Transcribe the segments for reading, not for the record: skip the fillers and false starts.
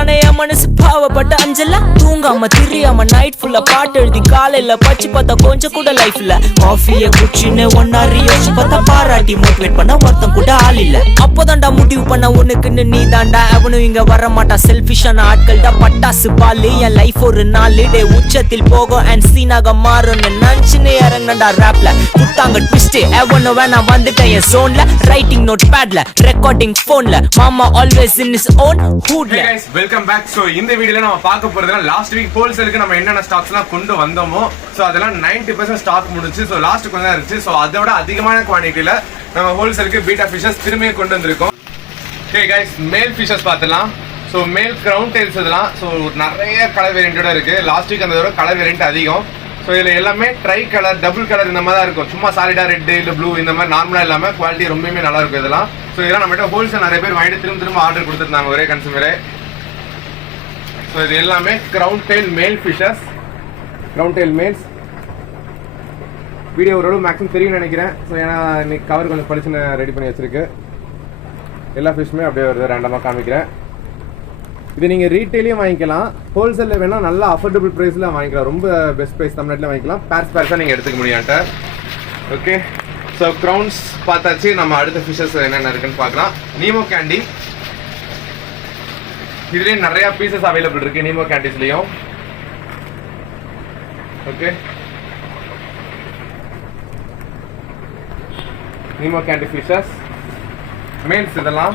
ஆன என் மனசு பாவப்பட்ட அஞ்சல தூங்காம திரியாம நைட் ஃபுல்லா பாட்டு எழுதி காலையில பச்சு பார்த்தா கொஞ்சம் கூட லைஃப்ல காஃபிய குச்சின்னு ஒன்னாரி யோசிச்சு பார்த்தா பாராட்டி மோட்டிவேட் பண்ண ஒருத்தன் கூட ஆள் இல்ல. அப்போதான்டா முடிவு பண்ண உனக்குன்னு நீ தாண்டா அவனும் இங்க வர மாட்டா. செல்ஃபிஷான ஆட்கள் தான் பட்டாசு பாலு. என் லைஃப் ஒரு நாலு டே உச்சத்தில் போகும் அண்ட் சீனாக மாறும்னு நினைச்சுன்னு இறங்கண்டா ராப்ல குத்தாங்க ட்விஸ்ட். எவனு வேணா வந்துட்டேன் என் ஜோன்ல ரைட்டிங் நோட் பேட்ல ரெக்கார்டிங் போன்ல மாமா ஆல்வேஸ் இன் ஹிஸ் ஓன் ஹூட்ல. Hey guys, welcome back. So இந்த வீடியோல நம்ம பார்க்க போறதுனா லாஸ்ட் வீக் ஹோல்சேலுக்கு நம்ம என்னென்ன ஸ்டாக்ஸ்லாம் கொண்டு வந்தோமோ சோ அதெல்லாம் 90% ஸ்டாக் முடிஞ்சு. சோ லாஸ்ட் கொஞ்சம் தான் இருந்துச்சு. சோ அதோட அதிகமான குவாண்டிட்டில நம்ம ஹோல்சேலுக்கு பீட்டா ஃபிஷஸ் திரும்பியே கொண்டு வந்திருக்கோம். Hey guys, மேல் ஃபிஷஸ் பார்த்தலாம். சோ மேல் கிரவுன் டெயில்ஸ் இதெல்லாம் சோ நிறைய கலர் வேரியண்டோட இருக்கு. லாஸ்ட் வீக் அந்த தடவை கலர் வேரியண்ட் அதிகம். ஸோ இதில் எல்லாமே ட்ரை கலர் டபுள் கலர் இந்த மாதிரி தான் இருக்கும். சும்மா சாலிடா ரெட் இல்லை ப்ளூ இந்த மாதிரி நார்மலாக இல்லாமல் குவாலிட்டி ரொம்பவே நல்லா இருக்கும் இதெல்லாம். ஸோ இதெல்லாம் நம்மகிட்ட ஹோல்சேல் நிறைய பேர் வாங்கிட்டு திரும்ப ஆர்டர் கொடுத்துருந்தாங்க ஒரே கன்சூமரே. ஸோ இது எல்லாமே crown tail male fishes, crown tail males. Video ஓரளவு மேக்ஸிமம் தெரியும்னு நினைக்கிறேன். ஸோ ஏன்னா இன்னைக்கு கவர் கொஞ்சம் பளிச்சுன்னு ரெடி பண்ணி வச்சிருக்கு. எல்லா ஃபிஷ்ஷுமே அப்படியே வருது, ரேண்டமாக காமிக்கிறேன். இது நீங்கள் ரீட்டைலையும் வாங்கிக்கலாம், ஹோல்சேலில் வேணால் நல்லா அஃபோர்டபுள் ப்ரைஸில் வாங்கிக்கலாம். ரொம்ப பெஸ்ட் ப்ரைஸ் தமிழ்நாட்டில் வாங்கிக்கலாம். பேர்ஸாக நீங்கள் எடுத்துக்க முடியாட்ட. ஓகே, ஸோ க்ரௌன்ஸ் பார்த்தாச்சு. நம்ம அடுத்த ஃபிஷஸ் என்னென்ன இருக்குன்னு பார்க்கலாம். நீமோ கேண்டி, இதுலேயும் நிறையா பீசஸ் அவைலபிள் இருக்குது நீமோ கேண்டிஸ்லேயும். Okay, Nemo candy fishes males இதெல்லாம்.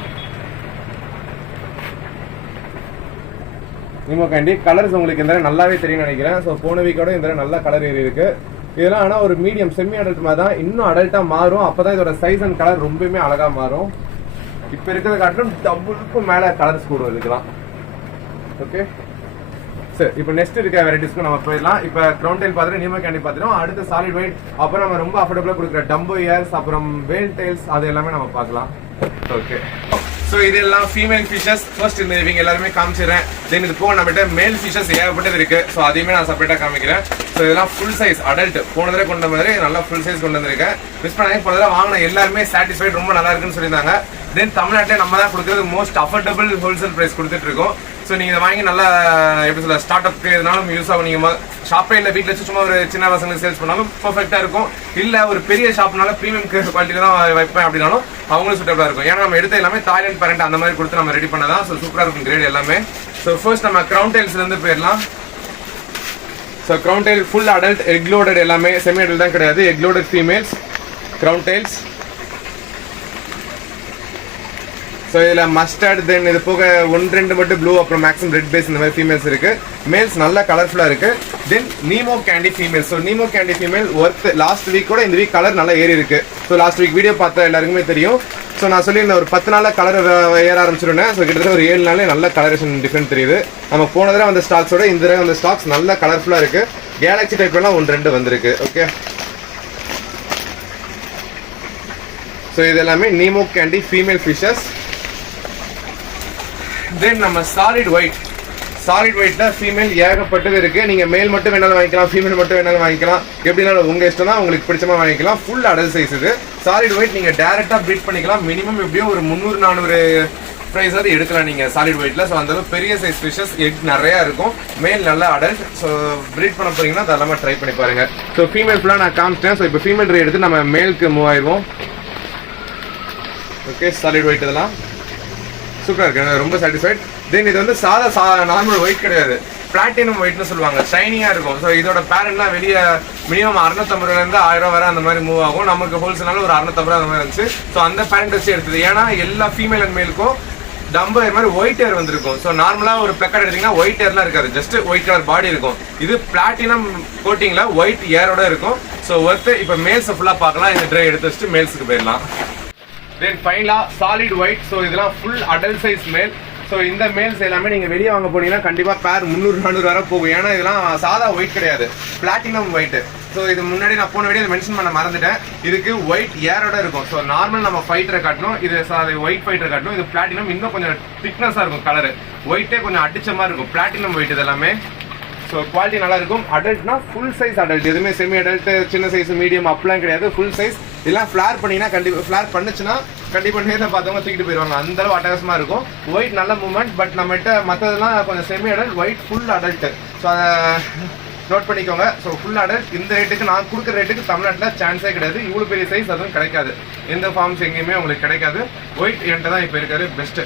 நீமோ கேண்டி கலர்ஸ் உங்களுக்கு இந்த நல்லாவே தெரியும் நினைக்கிறேன். ஸோ போன வீக்கோட இந்த நல்ல கலர் ஏறி இருக்கு. இதெல்லாம் ஆனால் ஒரு மீடியம் செமி அடல்ட் மாதிரி தான், இன்னும் அடல்ட்டா மாறும். அப்பதான் இதோட சைஸ் அண்ட் கலர் ரொம்பவுமே அழகா மாறும். இப்போ இருக்கிறத காட்டிலும் டபுளுக்கும் மேல கலர்ஸ் கூட இருக்குதான். ஓகே, சரி இப்போ நெக்ஸ்ட் இருக்க வெரைட்டிஸ்க்கு நம்ம போயிடலாம். இப்போ கிரவுன் டெயில் பார்த்துட்டு நீமோ கேண்டி பார்த்துட்டோம். அடுத்து சாலிட் ஒயிட், அப்புறம் நம்ம ரொம்ப அஃபோர்டபுளாக கொடுக்குற டம்போ இயர்ஸ், அப்புறம் வேல் டெயில்ஸ், அது எல்லாமே நம்ம பார்க்கலாம். ஓகே, ஸோ இதெல்லாம் ஃபீமேல் ஃபிஷஸ். ஃபர்ஸ்ட் இந்த இவங்க எல்லாருமே காமிச்சிடுறேன். தென் இது போக நம்மகிட்ட மேல் ஃபிஷஸ் ஏகப்பட்டது இருக்கு. ஸோ அதையுமே நான் செப்பரேட்டாக காமிக்கிறேன். ஸோ இதெல்லாம் ஃபுல் சைஸ் அடல்ட் போன தடவை கொண்ட மாதிரி நல்லா ஃபுல் சைஸ் கொண்டு வந்திருக்கேன். மிஸ் பண்ணாங்க, போன தடவை வாங்கின எல்லாருமே சாட்டிஸ்ஃபைட், ரொம்ப நல்லா இருக்குன்னு சொல்லியிருந்தாங்க. தென் தமிழ்நாட்டிலே நம்ம தான் கொடுக்குறது மோஸ்ட் அஃபோர்டபுள் ஹோல்சேல் ப்ரைஸ் கொடுத்துட்டு இருக்கோம். ஸோ நீங்கள் இதை வாங்கி நல்லா எப்படி சொல்ல ஸ்டார்ட் அப்க்கு எதுனாலும் யூஸ் ஆகும். நீங்கள் ஷாப்பே இல்லை வீட்டில் வச்சு சும்மா ஒரு சின்ன பசங்களுக்கு சேல்ஸ் பண்ணாலும் பர்ஃபெக்டாக இருக்கும். இல்லை ஒரு பெரிய ஷாப்னால ப்ரீமியம் குவாலிட்டியில் தான் வைப்பேன் அப்படின்னாலும் அவங்களும் சூட்டபிளாக இருக்கும். ஏன்னா நம்ம எடுத்த எல்லாமே தாய்லாந்து பேரண்ட் அந்த மாதிரி கொடுத்து நம்ம ரெடி பண்ணதான். ஸோ சூப்பராக இருக்கும் கிரேட் எல்லாமே. ஸோ ஃபர்ஸ்ட் நம்ம கிரவுன் டெயில்ஸ்லேருந்து போயிடலாம். So crown tail full adult egg loaded, எல்லாமே செமி அடல்ட் தான் கிடையாது, egg loaded females crown tails. So இதில் மஸ்டர்ட், தென் இது போக 1-2 மட்டும் ப்ளூ, அப்புறம் மேக்ஸிமம் ரெட் பேஸ் இந்த மாதிரி ஃபீமேல்ஸ் இருக்கு. மேல்ஸ் நல்லா கலர்ஃபுல்லாக இருக்கு. Then Nemo candy female. So Nemo candy female worth last வீக்கோட இந்த வீக் கலர் நல்லா ஏறி இருக்கு. ஸோ லாஸ்ட் வீக் வீடியோ பார்த்தா எல்லாருக்குமே தெரியும். ஸோ நான் சொல்லியிருந்தேன் ஒரு 10 நாளில் கலர் ஏற ஆரம்பிச்சிருந்தேன். ஸோ கிட்டத்தட்ட ஒரு 7 நாளே நல்ல கலரேஷன் டிஃப்ரெண்ட் தெரியுது. நம்ம போன தடவை அந்த ஸ்டாக்ஸோட இந்த தடவை அந்த ஸ்டாக்ஸ் நல்லா கலர்ஃபுல்லாக இருக்கு. கேலக்ஸி டைப்லாம் 1-2 வந்திருக்கு. ஓகே, ஸோ இது எல்லாமே நீமோ கேண்டி ஃபீமேல் ஃபிஷஸ். தென் நம்ம சாலிட் ஒயிட், சாலிட் ஒயிட்ல ஃபீமேல் ஏகப்பட்டது இருக்கு. நீங்க மேல் மட்டும் வேணாலும் வாங்கிக்கலாம், ஃபீமேல் மட்டும் வேணாலும் வாங்கிக்கலாம், எப்படினாலும் உங்க இஷ்டம் தான், உங்களுக்கு பிடிச்சமா வாங்கிக்கலாம். ஃபுல் அடல்ட் சைஸ் இது. சாலிட் ஒயிட் நீங்க டைரக்டா ப்ரீட் பண்ணிக்கலாம். மினிமம் எப்படியும் ஒரு 300-400 ப்ரைஸ் அது எடுக்கலாம் நீங்க சாலிட் ஒயிட்ல. ஸோ அந்த அளவுக்கு பெரிய சைஸ் ஃபிஷஸ், எக் நிறைய இருக்கும். மேல் நல்ல அடல்ட். ஸோ ப்ரீட் பண்ண போறீங்கன்னா அதெல்லாமே ட்ரை பண்ணி பாருங்க. ஸோ ஃபீமேல் ஃபுல்லாக நான் காமிச்சிட்டேன். ஸோ இப்போ ஃபீமேல் ட்ரை எடுத்து நம்ம மேலுக்கு மூவ் ஆயிடுவோம். ஓகே, சாலிட் ஒயிட் இதெல்லாம் சூப்பராக இருக்கு, ரொம்ப சாட்டிஸ்ஃபைட். தென் இது வந்து சாதா நார்மல் ஒயிட் கிடையாது, பிளாட்டினம் ஒயிட்னு சொல்லுவாங்க, ஷைனிங்காக இருக்கும். ஸோ இதோட பேரண்ட்லாம் வெளியே மினிமம் 650 1000 வரை அந்த மாதிரி மூவ் ஆகும். நமக்கு ஹோல்சேல்னால ஒரு 650 அந்த மாதிரி இருந்துச்சு. ஸோ அந்த பேரண்ட் வச்சு எடுத்தது. ஏன்னா எல்லா ஃபீமேல் அண்ட் மேலுக்கும் டம்போ ஏர் மாதிரி ஒயிட் ஏர் வந்திருக்கும். ஸோ நார்மலாக ஒரு பிளக்கார்ட் எடுத்தீங்கன்னா ஒயிட் ஏர்லாம் இருக்காது, ஜஸ்ட் ஒயிட் கலர் பாடி இருக்கும். இது பிளாட்டினம் கோட்டிங்ல ஒயிட் ஏரோட இருக்கும். So worth. இப்போ மேல்ஸை ஃபுல்லாக பார்க்கலாம். இந்த ட்ரை எடுத்து வச்சுட்டு மேல்ஸுக்கு போயிடலாம். தென் ஃபைனலா சாலிட் ஒயிட். ஸோ இதெல்லாம் ஃபுல் அடல்ட் சைஸ் மேல். ஸோ இந்த மேல்ஸ் எல்லாமே நீங்கள் வெளியே வாங்க போனீங்கன்னா கண்டிப்பாக பேர் 300-400 வரை போகும். ஏன்னா இதெல்லாம் சாதா ஒயிட் கிடையாது, பிளாட்டினம் ஒயிட். ஸோ இது முன்னாடி நான் போன வீடியோ மென்ஷன் பண்ண மறந்துட்டேன். இதுக்கு ஒயிட் ஏரோட இருக்கும். ஸோ நார்மல் நம்ம ஃபைட்டரை காட்டணும், இது ஒயிட் ஃபைட்டரை காட்டணும். இது பிளாட்டினம் இன்னும் கொஞ்சம் திக்னஸாக இருக்கும். கலர் ஒயிட்டே கொஞ்சம் அடிச்ச மாதிரி இருக்கும். பிளாட்டினம் ஒயிட் இதெல்லாமே. ஸோ குவாலிட்டி நல்லா இருக்கும். அடல்ட்னா ஃபுல் சைஸ் அடல்ட், எதுவுமே செமி அடல்ட், சின்ன சைஸ், மீடியம், அப்லாம் கிடையாது. ஃபுல் சைஸ் இதெல்லாம் ஃபிளார் பண்ணீங்கன்னா கண்டிப்பாக ஃபிளார் பண்ணுச்சுன்னா கண்டிப்பாக நேரில் பார்த்தவங்க தூக்கிட்டு போயிடுவாங்க. அந்த அளவு அட்டகாசமாக இருக்கும். ஒயிட் நல்ல மூவ்மெண்ட். பட் நம்மகிட்ட மற்றதெல்லாம் கொஞ்சம் semi adult, white full adult. So அதை நோட் பண்ணிக்கோங்க. ஸோ ஃபுல் அடல்ட் இந்த ரேட்டுக்கு நான் கொடுக்குற ரேட்டுக்கு தமிழ்நாட்டில் சான்ஸே கிடையாது. இவ்வளோ பெரிய சைஸ் அதுவும் கிடைக்காது. எந்த ஃபார்ம்ஸ் எங்கேயுமே உங்களுக்கு கிடைக்காது. ஒயிட் என்கிட்ட தான் இப்போ இருக்கிறது பெஸ்ட்டு.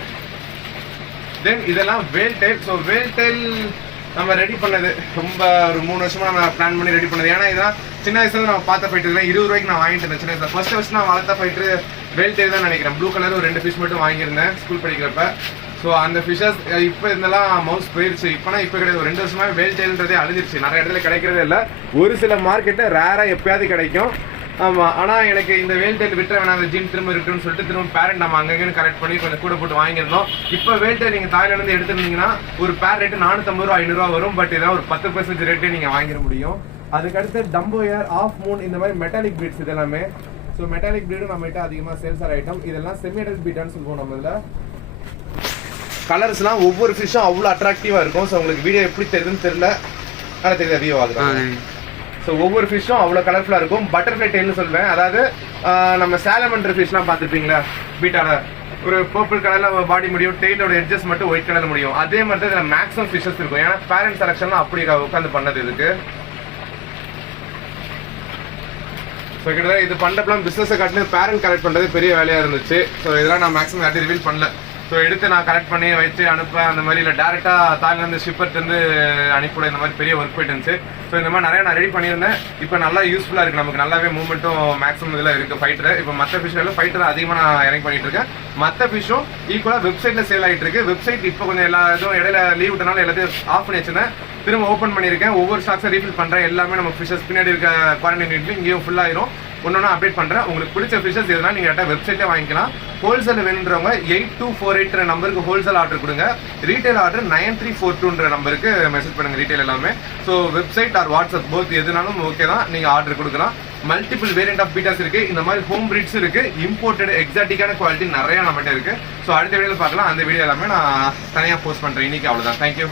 தென் இதெல்லாம் வேல் டைல். ஸோ வேல் டைல் நம்ம ரெடி பண்ணது ரொம்ப ஒரு 3 வருஷமா நம்ம பிளான் பண்ணி ரெடி பண்ணது. ஏன்னா இதெல்லாம் சின்ன வயசுல நம்ம பார்த்த ஃபைட்டர் 20 ரூபாய்க்கு நான் வாங்கிட்டு இருந்தேன் சின்ன வயசுல. ஃபர்ஸ்ட் நான் வளர்த்த ஃபைட்டர் வேல் டைல் தான் நினைக்கிறேன். ப்ளூ கலர் ஒரு 2 ஃபிஷ் மட்டும் வாங்கியிருந்தேன் ஸ்கூல் படிக்கிறப்ப. ஸோ அந்த ஃபிஷஸ் இப்போ இதெல்லாம் மவுஸ் போயிருச்சு. இப்போ கிடையாது. ஒரு 2 வருஷமா வேல் டைல்ன்றதே அழிஞ்சிருச்சு. நிறைய இடத்துல கிடைக்கிறதே இல்லை. ஒரு சில மார்க்கெட்டில் ரேராக எப்பயாவது கிடைக்கும். ஆமாம். ஆனால் எனக்கு இந்த வேல் டைல் விட்டுற வேணாம், அந்த ஜீன் திரும்ப இருக்குன்னு சொல்லிட்டு திரும்ப பேரண்ட் நம்ம அங்கங்கே கரெக்ட் பண்ணி கொஞ்சம் கூட போட்டு வாங்கியிருந்தோம். இப்போ வேல் டைல் நீங்கள் தாய்லாந்து எடுத்துருந்தீங்கன்னா ஒரு பேர் ரேட்டு 450 ரூபா 500 ரூபா வரும். பட் இதான் ஒரு 10% ரேட்டே நீங்கள் வாங்கிட முடியும். அதுக்கடுத்து டம்போயர், ஆஃப் மூன், இந்த மாதிரி மெட்டாலிக் பீட்ஸ் இது எல்லாமே. ஸோ மெட்டாலிக் பீடும் நம்மகிட்ட அதிகமாக சேல்ஸ் ஆகிற ஐட்டம். இதெல்லாம் செமி அடல்ட் பீட்டான்னு சொல்லுவோம். நம்ம இதில் கலர்ஸ்லாம் ஒவ்வொரு ஃபிஷ்ஷும் அவ்வளோ அட்ராக்டிவாக இருக்கும். ஸோ உங்களுக்கு வீடியோ எப்படி தெரியுதுன்னு தெரியல, ஆனால் தெரியுது வியூ ஆகுது. ஸோ ஒவ்வொரு ஃபிஷ்ஷும் அவ்வளோ கலர்ஃபுல்லாக இருக்கும். பட்டர்ஃப்ளை டெயில்னு சொல்லுவேன். அதாவது நம்ம சாலமண்டர் ஃபிஷ்லாம் பார்த்துருப்பீங்களா பீட்டால, ஒரு பர்பிள் கலரில் பாடி முடியும், டெயிலோட எட்ஜஸ் மட்டும் ஒயிட் கலர் முடியும். அதே மாதிரி தான் இதில் மேக்ஸிமம் ஃபிஷஸ் இருக்கும். ஏன்னா பேரண்ட் செலக்ஷன்லாம் அப்படி உட்காந்து பண்ணது இதுக்கு. ஸோ கிட்டத்தட்ட இது பண்ணுறப்பெல்லாம் பிஸ்னஸை காட்டினு பேரண்ட் கலெக்ட் பண்ணுறது பெரிய வேலையாக இருந்துச்சு. ஸோ இதெல்லாம் நான் மேக்ஸிமம் யார்ட்டும் ரிவீல் பண்ணல. ஸோ எடுத்து நான் கலெக்ட் பண்ணி வச்சு அனுப்பேன் அந்த மாதிரி. இல்லை டேரெக்டாக தாய்லாந்து ஷிப்பர்லேருந்து அனுப்பிவிட இந்த மாதிரி பெரிய ஒர்க் போயிட்டு இருந்துச்சு. ஸோ இந்த மாதிரி நிறைய நான் ரெடி பண்ணியிருந்தேன். இப்போ நல்லா யூஸ்ஃபுல்லாக இருக்குது. நமக்கு நல்லாவே மூவ்மெண்ட்டும் மேக்ஸிமம் இதில் இருக்குது ஃபைட்டர். இப்போ மற்ற ஃபிஷ்ஷில் ஃபைட்டர் அதிகமாக நான் இறங்கி பண்ணிட்டு இருக்கேன். மற்ற ஃபிஷ்ஷும் ஈக்குவலாக வெப்சைட்டில் சேல் ஆகிட்டு இருக்கு. வெப்சைட் இப்போ கொஞ்சம் எல்லா இதுவும் இடையில லீவ் விட்டனால எல்லாத்தையும் ஆஃப் பண்ணி வச்சுருந்தேன். திரும்ப ஓப்பன் பண்ணியிருக்கேன். ஒவ்வொரு ஸ்டாக்ஸை ரீஃபில் பண்ணுறேன். எல்லாமே நம்ம ஃபிஷஸ் பின்னாடி இருக்க குவாரண்டைன் வீட்லையும் இங்கேயும் ஃபுல்லாயிரும். ஒன்று அப்டேட் பண்ணுறேன். உங்களுக்கு பிடிச்ச ஃபிஷஸ் எதுனா நீங்கள் டேரெக்டாக வெப்சைட்லேயே வாங்கிக்கலாம். ஹோல்சேல் வேணுன்றவங்க 8248 நம்பருக்கு ஹோல்சேல் ஆர்டர் கொடுங்க. ரீட்டைல் ஆர்டர் 9342 நம்பருக்கு மெசேஜ் பண்ணுங்க. ரீட்டைல் எல்லாமே. So website R WhatsApp both எதுனாலும் ஓகே தான், நீங்கள் ஆர்டர் கொடுக்கலாம். மல்டிபிள் வேரியன்ட் ஆஃப் பீட்டாஸ் இருக்கு. இந்த மாதிரி ஹோம் பிரீட்ஸ் இருக்கு. இம்போர்ட்டட் எக்ஸாட்டிக்கான குவாலிட்டி நிறைய நம்மகிட்ட இருக்கு. ஸோ அடுத்த வீடியோவில் பார்க்கலாம். அந்த வீடியோ எல்லாமே நான் தனியாக போஸ்ட் பண்ணுறேன். இன்னைக்கு அவ்வளோதான். தேங்க்யூ.